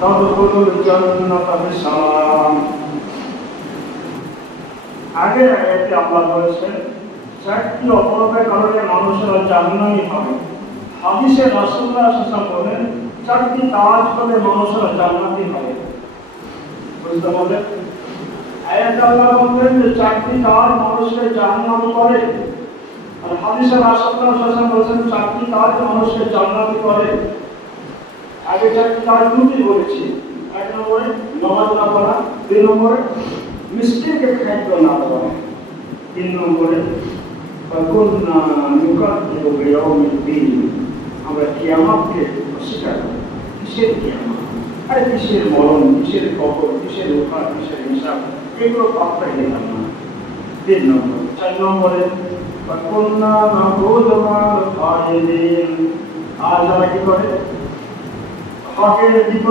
তাদখুলুল জান্নাতা বিসালাম। আগে আয়াতে আল্লাহ বলেছেন চারটি অপরাধের কারণে মানুষের জাহান্নামী হবে। হাদিসে রাসূলুল্লাহ সাল্লাল্লাহু আলাইহি ওয়াসাল্লাম বলেন চারটি কাজ করলে মানুষের জান্নাতি হবে। বুঝতে পারলেন? আয়াতে আল্লাহ বলেন যে চারটি কাজ মানুষকে জাহান্নামী করে, আর হাদিসে রাসূলুল্লাহ সাল্লাল্লাহু আলাইহি ওয়াসাল্লাম বলেছেন চারটি কাজ মানুষকে জান্নাতি করে। আগে চারটি কাজ দুটি বলেছি। এক নম্বরে নামাজ না পড়া, দুই নম্বরে মিষ্টিকে খাদ্য না দেওয়া, তিন নম্বরে আমরা কিয়ামতকে অস্বীকার করি। কিসের কিয়ামত? আরে কিসের মরণ, কিসের কবর, কিসের উঠা, কিসের হিসাব, এগুলো পাত্তাই নিলাম না। তিন নম্বর। চার নম্বরে আর যারা কি করে হকের বিপরীত